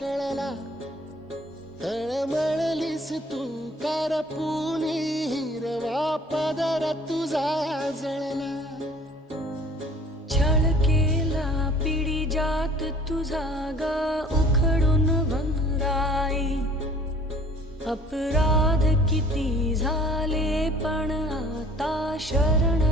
कळला, तळमळलीस तू करपुनी, हिरवा पदर तुझा जळला. छळ केला पिढी जात तुझा ग उखडून वनराई. अपराध किती झाले पण आता शरण